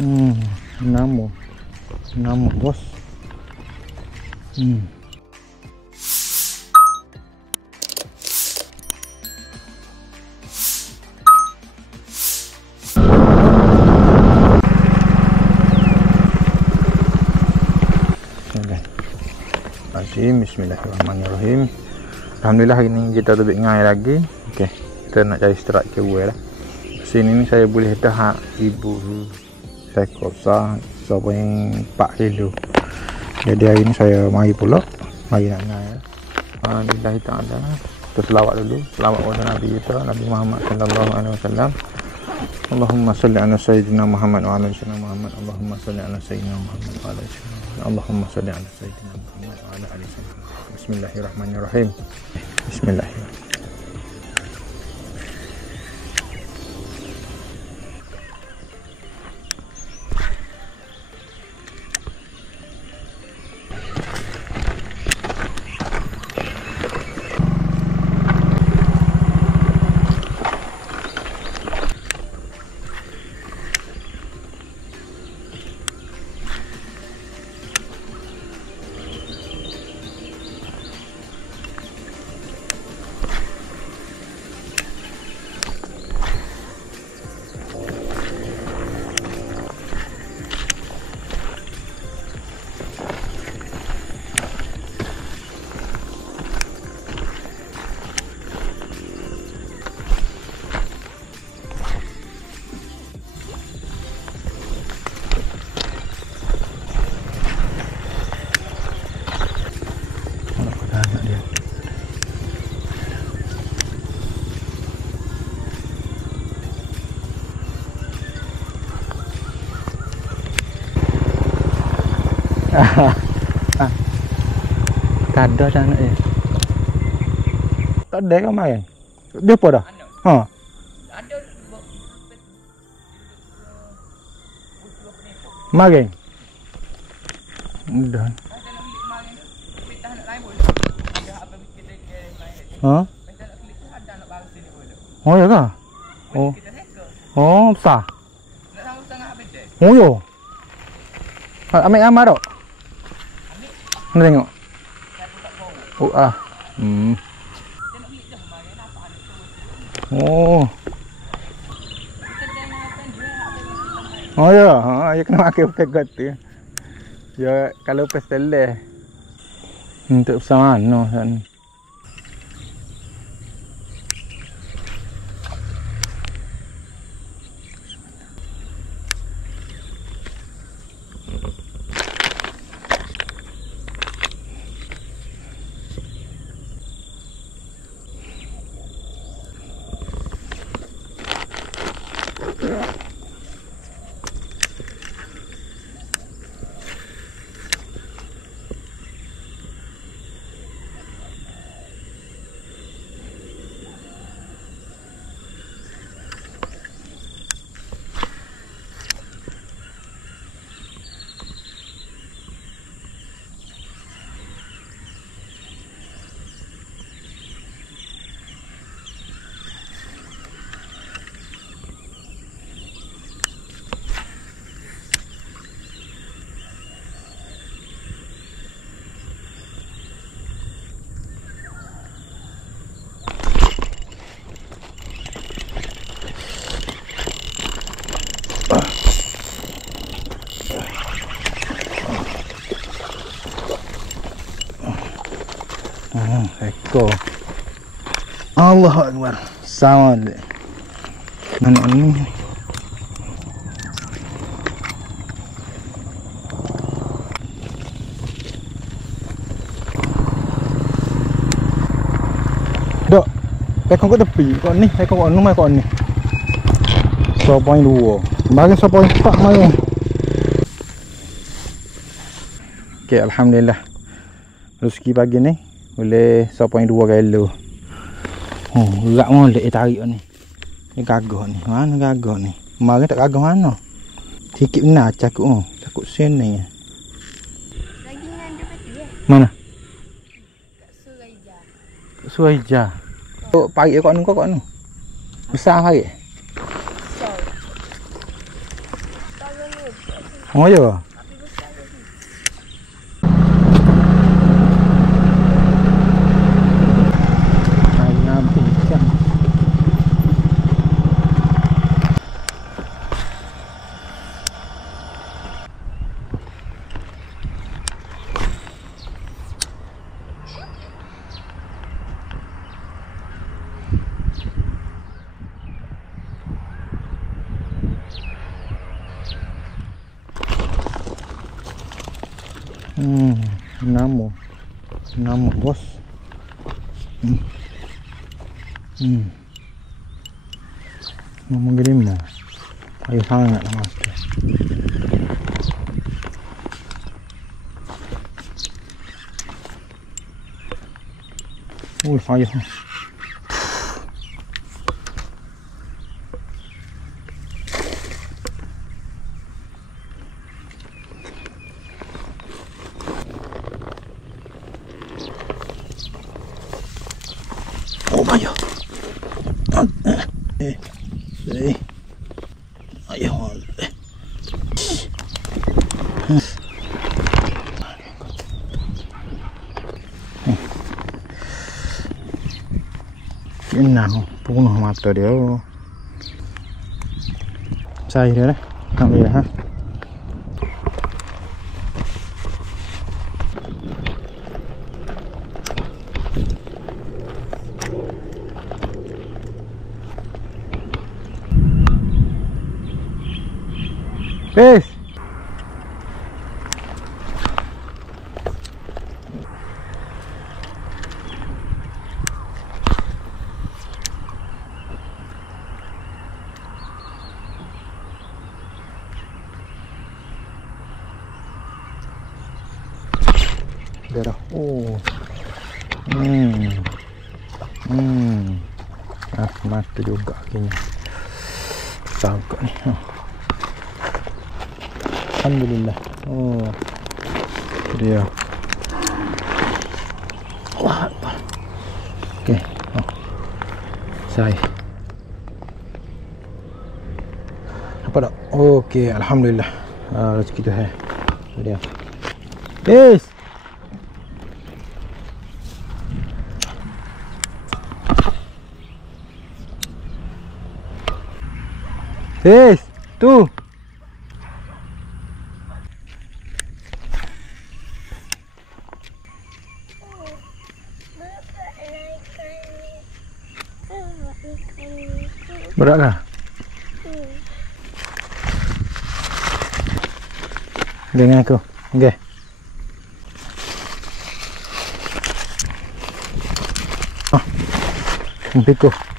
Nama bos. Bismillahirrahmanirrahim. Alhamdulillah hari ni kita terbit ngai lagi. Okey, kita nak cari strike cewek lah. Sini ni saya boleh dah ibu saya kosa sampai 4 kilo. Jadi hari ni saya mari pula. Mari nak ngai. Alhamdulillah ta'ala. Kita selawat dulu. Selawat kepada Nabi kita, Nabi Muhammad sallallahu alaihi wasallam. Allahumma salli ala sayyidina Muhammad wa ala sayyidina Muhammad. Allahumma salli ala sayyidina Muhammad wa ala sayyidina Allahumma salli ala sayyidina Muhammad wa ala ali sayyidina. Bismillahirrahmanirrahim. Bismillahirrahmanirrahim. Tak ada sana eh. Tak ada kan main. Dia apa dah? Ha. Ada. Main. Dah. Ha? Oh ya ke? Oh. Oh, besar. Nak sama setengah benda. Oh yo. Ambil gambar tak? Nak tengok. Oh ah. Oh. Oh ya, ya kena pakai kata. Ya kalau pastel untuk sama no sana. Ekor. Allahu Akbar. Sama dek. Mana ni? Dok. Ekor kat tepi. Kau ni, ekor kat ni, kau ni. 1.2. Kemarin 1.4 kemarin. Okey, alhamdulillah. Rezeki pagi ni boleh 1.2 kilo. Oh, berat molek tarik ni. Ni gagah ni. Mana gagah ni? Kemarin tak gagah mana? Sikit benar cakuk oh. Cakuk sini. Daging ada mati ya? Mana? Kat Suraija. Suraija. Oh, parik kat ni kau ni. Besar parik. Besar. Taruh ni Oh ya. Api besar lagi. Nabi kan. Namo bos. Ngomong gini mah, ayo sangat nama tu. Ayo. Oh my god. Ayo. Inang punuh mata dia. Saya dia, ambil ha. Peace. Darah. Oh. Mati juga kayaknya. Sangka nih. Alhamdulillah. Oh. Dia. Wah. Okey. Oh. Saya. Apa dah? Okey, alhamdulillah. Rezeki tu hai. Dia. Yes. Yes, tu. Berat lah. Dengan aku. Okey. Ah. Pikul.